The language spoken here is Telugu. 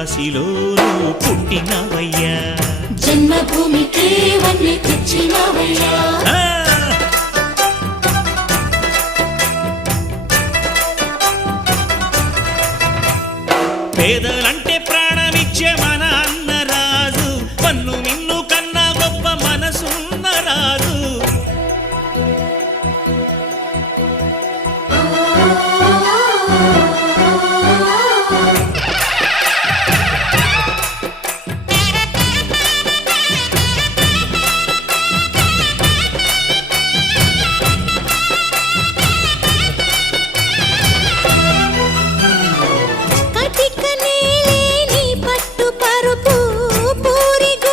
కాశీలోను పుట్టినవయ్యా. జన్మభూమి పేదలంటే ప్రాణమిచ్చే మన అన్న రాదు పన్ను నిన్ను కన్నా గొప్ప మనసున్న రాజు.